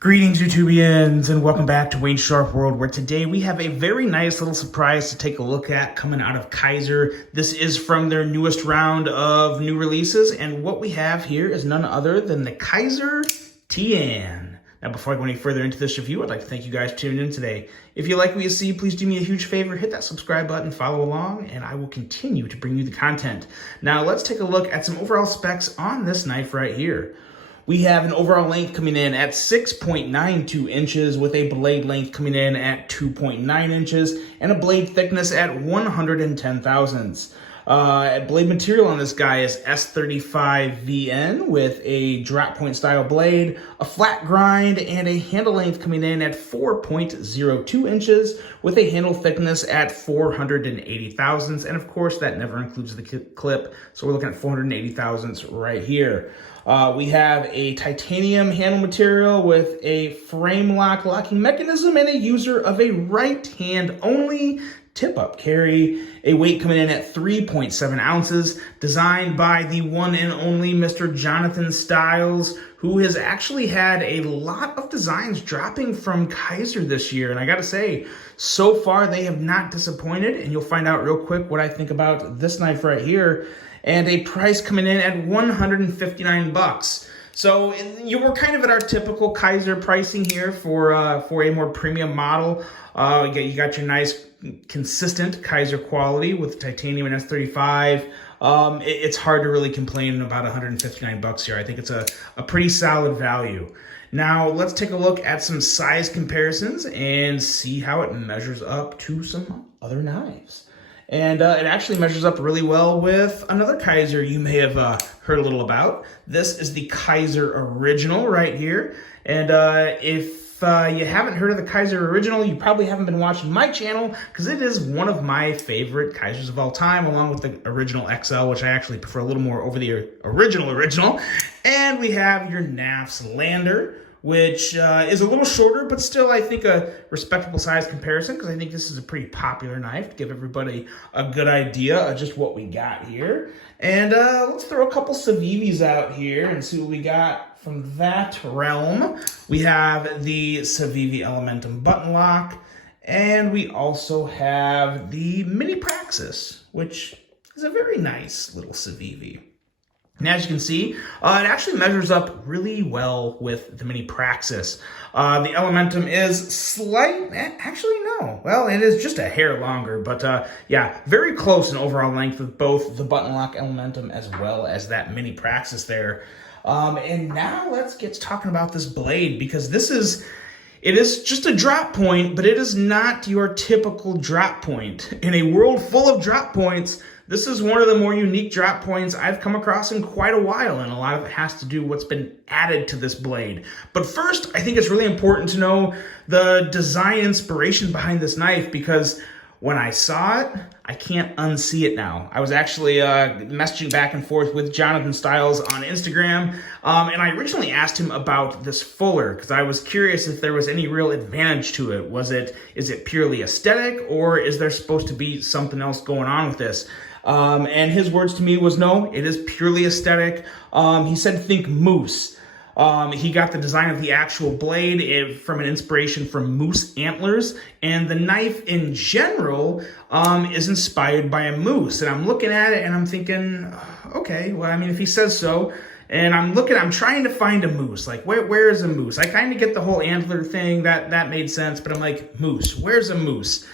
Greetings, YouTubians, and welcome back to Wayne Sharp World, where today we have a very nice little surprise to take a look at coming out of Kizer. This is from their newest round of new releases, and what we have here is none other than the Kizer TN. Now, before I go any further into this review, I'd like to thank you guys for tuning in today. If you like what you see, please do me a huge favor, hit that subscribe button, follow along, and I will continue to bring you the content. Now, let's take a look at some overall specs on this knife right here. We have an overall length coming in at 6.92 inches with a blade length coming in at 2.9 inches and a blade thickness at 110 thousandths. Blade material on this guy is S35VN with a drop point style blade, a flat grind, and a handle length coming in at 4.02 inches with a handle thickness at 480 thousandths. And of course, that never includes the clip. So we're looking at 480 thousandths right here. We have a titanium handle material with a frame lock locking mechanism and a user of a right hand only tip-up carry, a weight coming in at 3.7 ounces, designed by the one and only Mr. Jonathan Stiles, who has actually had a lot of designs dropping from Kizer this year. And I gotta say, so far they have not disappointed, and you'll find out real quick what I think about this knife right here, and a price coming in at 159 bucks. So you were kind of at our typical Kizer pricing here for a more premium model. You got your nice consistent Kizer quality with titanium and S35. It's hard to really complain about 159 bucks here. I think it's a pretty solid value. Now let's take a look at some size comparisons and see how it measures up to some other knives. And it actually measures up really well with another Kizer you may have heard a little about. This is the Kizer Original right here. And if you haven't heard of the Kizer Original, you probably haven't been watching my channel, because it is one of my favorite Kizers of all time, along with the Original XL, which I actually prefer a little more over the original. And we have your NAF's Lander, which is a little shorter, but still I think a respectable size comparison, because I think this is a pretty popular knife to give everybody a good idea of just what we got here. And let's throw a couple Civivis out here and see what we got from that realm. We have the Civivi Elementum button lock, and we also have the Mini Praxis, which is a very nice little Civivi. And as you can see, it actually measures up really well with the Mini Praxis. The Elementum is actually no. Well, it is just a hair longer, but yeah, very close in overall length with both the button lock Elementum as well as that Mini Praxis there. And now let's get to talking about this blade, because it is just a drop point, but it is not your typical drop point. In a world full of drop points, this is one of the more unique drop points I've come across in quite a while, and a lot of it has to do with what's been added to this blade. But first, I think it's really important to know the design inspiration behind this knife, because when I saw it, I can't unsee it now. I was actually messaging back and forth with Jonathan Stiles on Instagram, and I originally asked him about this fuller, because I was curious if there was any real advantage to it. Is it purely aesthetic, or is there supposed to be something else going on with this? And his words to me was, no, it is purely aesthetic. He said, think moose. He got the design of the actual blade from an inspiration from moose antlers, and the knife in general is inspired by a moose. And I'm looking at it and I'm thinking, okay, well, I mean, if he says so. And I'm trying to find a moose. Like, where is a moose? I kind of get the whole antler thing, that made sense, but I'm like, moose, where's a moose?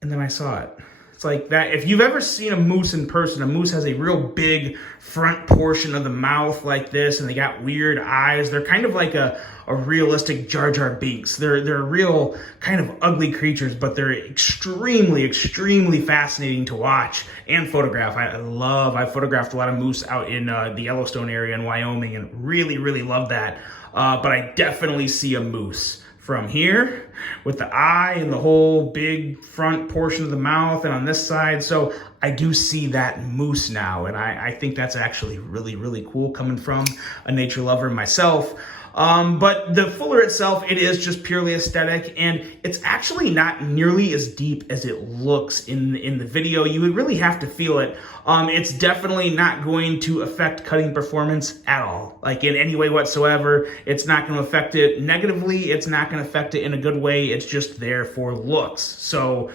And then I saw it. It's like that. If you've ever seen a moose in person, a moose has a real big front portion of the mouth like this, and they got weird eyes. They're kind of like a realistic Jar Jar Binks. They're real kind of ugly creatures, but they're extremely, extremely fascinating to watch and photograph. I've photographed a lot of moose out in the Yellowstone area in Wyoming, and really, really love that. But I definitely see a moose from here with the eye and the whole big front portion of the mouth, and on this side. So I do see that moose now, and I think that's actually really, really cool coming from a nature lover myself. But the fuller itself, it is just purely aesthetic, and it's actually not nearly as deep as it looks in the video. You would really have to feel it. It's definitely not going to affect cutting performance at all, like in any way whatsoever. It's not going to affect it negatively. It's not going to affect it in a good way. It's just there for looks. So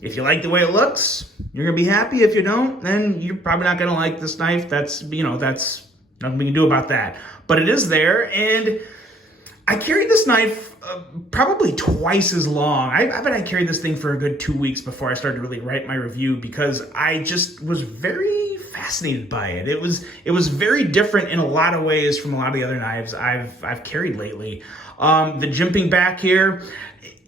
if you like the way it looks, you're going to be happy. If you don't, then you're probably not going to like this knife. That's nothing we can do about that. But it is there, and I carried this knife probably twice as long. I bet I carried this thing for a good 2 weeks before I started to really write my review, because I just was very fascinated by it. It was very different in a lot of ways from a lot of the other knives I've carried lately. The jimping back here,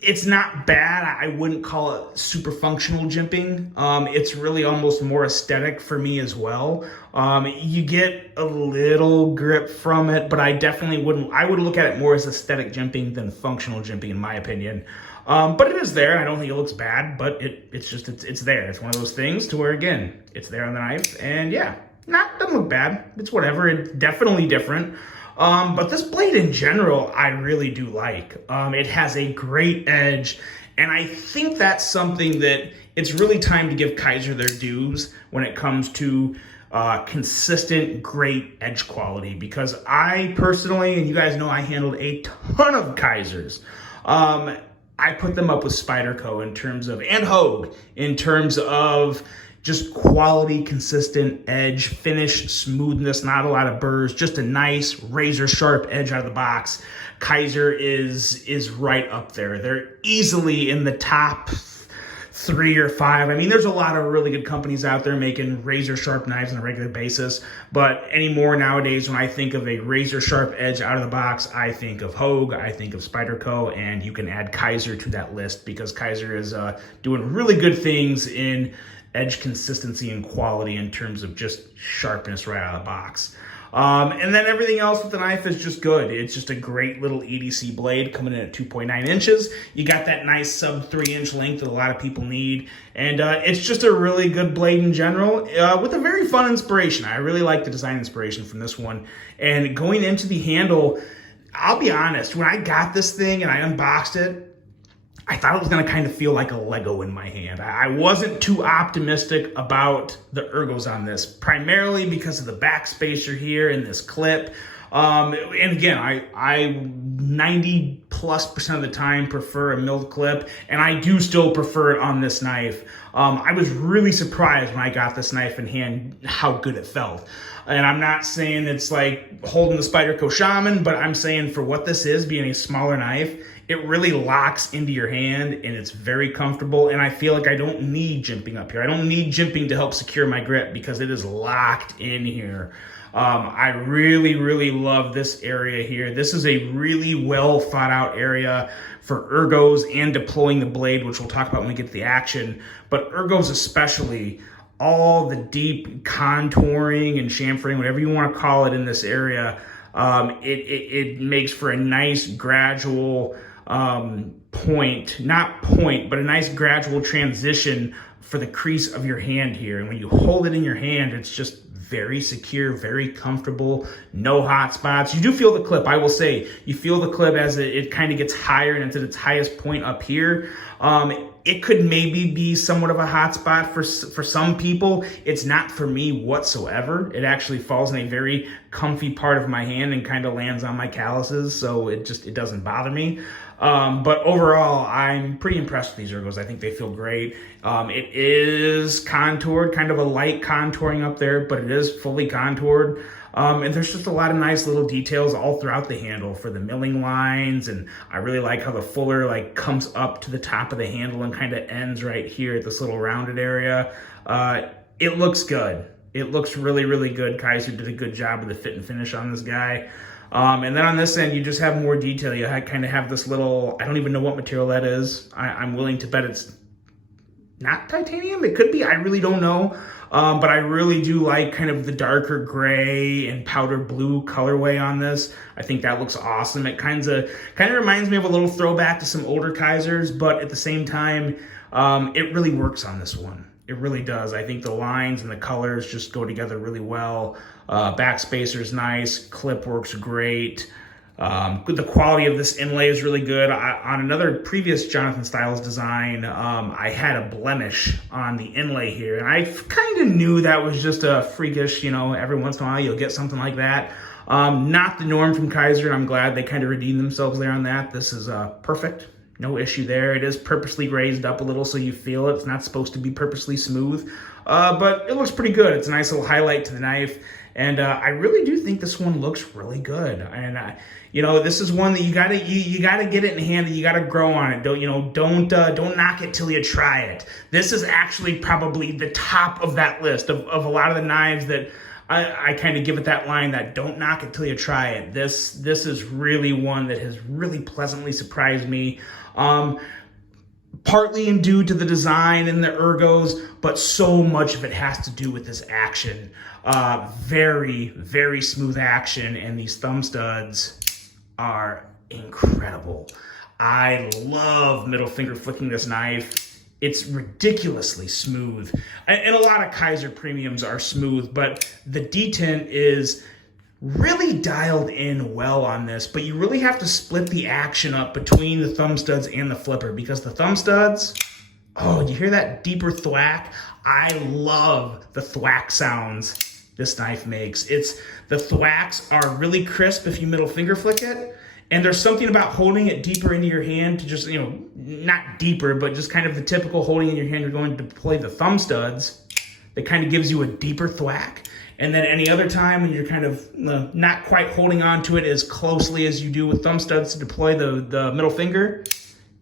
it's not bad. I wouldn't call it super functional jimping. It's really almost more aesthetic for me as well. You get a little grip from it, but I definitely wouldn't. I would look at it more as aesthetic jimping than functional jimping, in my opinion. But it is there. I don't think it looks bad, but it's there. It's one of those things to where, again, it's there on the knife, and yeah, doesn't look bad. It's whatever. It's definitely different. But this blade in general, I really do like. It has a great edge, and I think that's something that it's really time to give Kizer their dues when it comes to consistent, great edge quality, because I personally, and you guys know I handled a ton of Kizers. I put them up with Spyderco in terms of, and Hogue, in terms of just quality, consistent edge, finish, smoothness, not a lot of burrs, just a nice razor sharp edge out of the box. Kizer is right up there. They're easily in the top 3 or 5. I mean, there's a lot of really good companies out there making razor sharp knives on a regular basis, but anymore nowadays, when I think of a razor sharp edge out of the box, I think of Hogue, I think of Spyderco, and you can add Kizer to that list, because Kizer is doing really good things in edge consistency and quality in terms of just sharpness right out of the box. And then everything else with the knife is just good. It's just a great little EDC blade coming in at 2.9 inches. You got that nice sub 3-inch length that a lot of people need. And it's just a really good blade in general, with a very fun inspiration. I really like the design inspiration from this one. And going into the handle, I'll be honest, when I got this thing and I unboxed it, I thought it was going to kind of feel like a Lego in my hand. I wasn't too optimistic about the ergos on this, primarily because of the back spacer here in this clip. And again, I 90+% of the time prefer a milled clip, and I do still prefer it on this knife. I was really surprised when I got this knife in hand how good it felt. And I'm not saying it's like holding the Spyderco Shaman, but I'm saying for what this is, being a smaller knife, it really locks into your hand, and it's very comfortable, and I feel like I don't need jimping up here. I don't need jimping to help secure my grip, because it is locked in here. I really, really love this area here. This is a really well thought out area for ergos and deploying the blade, which we'll talk about when we get to the action. But ergos especially, all the deep contouring and chamfering, whatever you want to call it in this area, it makes for a nice gradual but a nice gradual transition for the crease of your hand here. And when you hold it in your hand, it's just very secure, very comfortable, no hot spots. You do feel the clip, I will say. You feel the clip as it kind of gets higher, and it's at its highest point up here. It could maybe be somewhat of a hot spot for some people. It's not for me whatsoever. It actually falls in a very comfy part of my hand and kind of lands on my calluses, so it doesn't bother me. But overall, I'm pretty impressed with these ergos. I think they feel great. It is contoured, kind of a light contouring up there, but it is fully contoured. And there's just a lot of nice little details all throughout the handle for the milling lines, and I really like how the fuller like comes up to the top of the handle and kind of ends right here at this little rounded area. It looks good. It looks really, really good. Kizer did a good job with the fit and finish on this guy. And then on this end, you just have more detail. You kind of have this little, I don't even know what material that is. I'm willing to bet it's not titanium. It could be, I really don't know. But I really do like kind of the darker gray and powder blue colorway on this. I think that looks awesome. It kind of reminds me of a little throwback to some older Kizers, but at the same time, it really works on this one. It really does. I think the lines and the colors just go together really well. Backspacer's nice, clip works great. The quality of this inlay is really good. On another previous Jonathan Styles design, I had a blemish on the inlay here, and I kind of knew that was just a freakish, every once in a while you'll get something like that. Not the norm from Kizer, and I'm glad they kind of redeemed themselves there on that. This is perfect. No issue there. It is purposely raised up a little so you feel it. It's not supposed to be purposely smooth, but it looks pretty good. It's a nice little highlight to the knife, and I really do think this one looks really good. And this is one that you gotta get it in hand. You gotta grow on it. Don't knock it till you try it. This is actually probably the top of that list of a lot of the knives that I kind of give it that line that don't knock it till you try it. This is really one that has really pleasantly surprised me. Partly due to the design and the ergos, but so much of it has to do with this action. Very, very smooth action, and these thumb studs are incredible. I love middle finger flicking this knife. It's ridiculously smooth. And a lot of Kizer premiums are smooth, but the detent is really dialed in well on this, but you really have to split the action up between the thumb studs and the flipper, because the thumb studs, oh, you hear that deeper thwack? I love the thwack sounds this knife makes. The thwacks are really crisp if you middle finger flick it, and there's something about holding it deeper into your hand to just, not deeper, but just kind of the typical holding in your hand you're going to deploy the thumb studs that kind of gives you a deeper thwack. And then any other time when you're kind of not quite holding on to it as closely as you do with thumb studs to deploy the middle finger,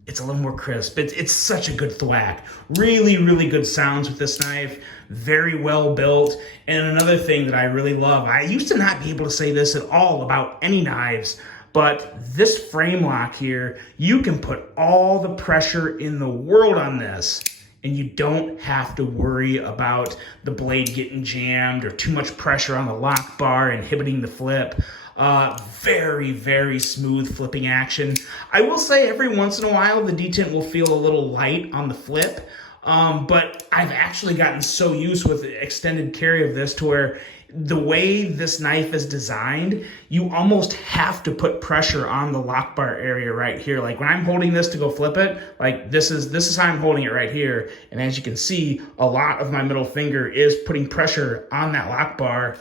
it's a little more crisp. It's such a good thwack. Really, really good sounds with this knife. Very well built. And another thing that I really love, I used to not be able to say this at all about any knives, but this frame lock here, you can put all the pressure in the world on this, and you don't have to worry about the blade getting jammed or too much pressure on the lock bar inhibiting the flip. Very, very smooth flipping action. I will say every once in a while the detent will feel a little light on the flip, but I've actually gotten so used with extended carry of this to where the way this knife is designed, you almost have to put pressure on the lock bar area right here. Like when I'm holding this to go flip it, like this is how I'm holding it right here. And as you can see, a lot of my middle finger is putting pressure on that lock bar,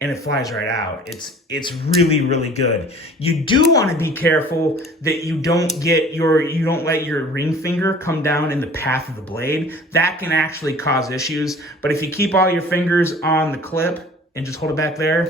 and it flies right out. It's really, really good. You do want to be careful that you don't let your ring finger come down in the path of the blade. That can actually cause issues. But if you keep all your fingers on the clip and just hold it back there,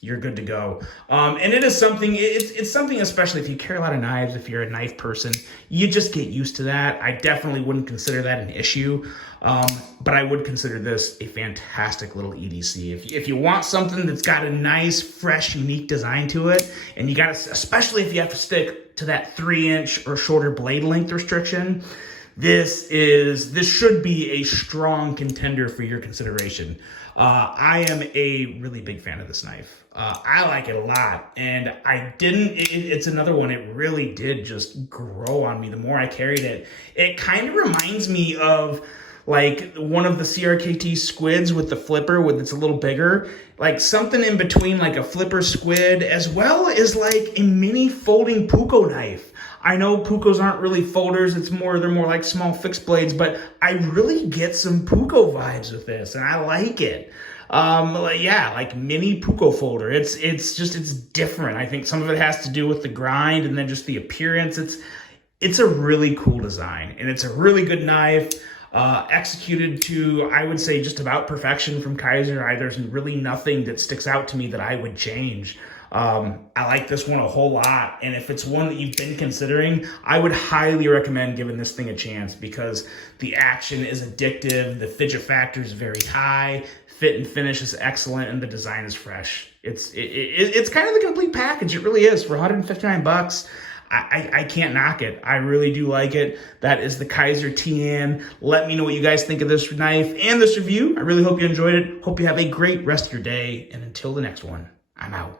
you're good to go. And it is something, it's something, especially if you carry a lot of knives, if you're a knife person, you just get used to that. I definitely wouldn't consider that an issue, but I would consider this a fantastic little EDC. If you want something that's got a nice, fresh, unique design to it, and you got to, especially if you have to stick to that 3-inch or shorter blade length restriction, this should be a strong contender for your consideration. I am a really big fan of this knife. I like it a lot, and it's another one, it really did just grow on me the more I carried it. It kind of reminds me of like one of the CRKT squids with the flipper, it's a little bigger, like something in between like a flipper squid as well as like a mini folding Puko knife. I know Pukos aren't really folders, they're more like small fixed blades, but I really get some Puko vibes with this, and I like it. Like mini Puko folder. It's different. I think some of it has to do with the grind and then just the appearance. It's a really cool design, and it's a really good knife. Executed to, I would say, just about perfection from Kizer. There's really nothing that sticks out to me that I would change. I like this one a whole lot, and if it's one that you've been considering, I would highly recommend giving this thing a chance, because the action is addictive, the fidget factor is very high, fit and finish is excellent, and the design is fresh. It's kind of the complete package. It really is. For 159 bucks, I can't knock it. I really do like it. That is the Kizer TN. Let me know what you guys think of this knife and this review. I really hope you enjoyed it. Hope you have a great rest of your day, and until the next one, I'm out.